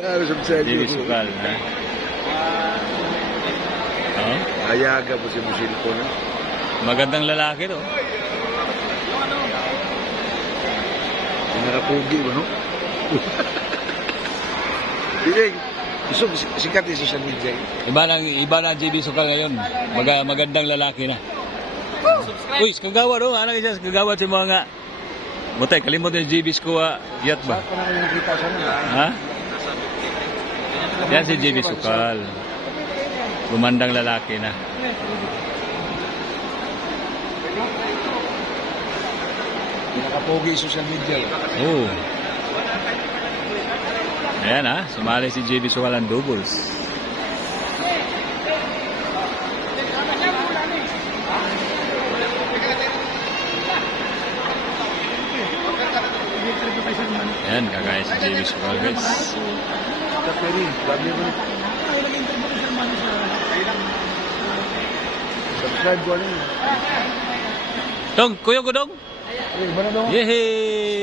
JB Sukal, ha? Oh? Ayaga po si Musil po na. Magandang lalaki to. Nakapugi ba, no? Hindi. Gusto, sikat yung social media. Iba na JB Sukal ngayon. Magandang lalaki na. Uy, kagawa no? Ano siya? Kagawa si mga nga. Butay, kalimot yung JB Sukal. Yat ba? Saan pa na nakikita siya na? Ha? Yan si JB Sukal. Gumandang lalaki na. Nakapugi yung social media. Oh. Ayan ha, sumali si JB Sukal ang doubles. Ayan, kagaya si JB Sukal guys. Subscribe ko ano yun. Dong, kuya ko dong. Mana dong? Yehey!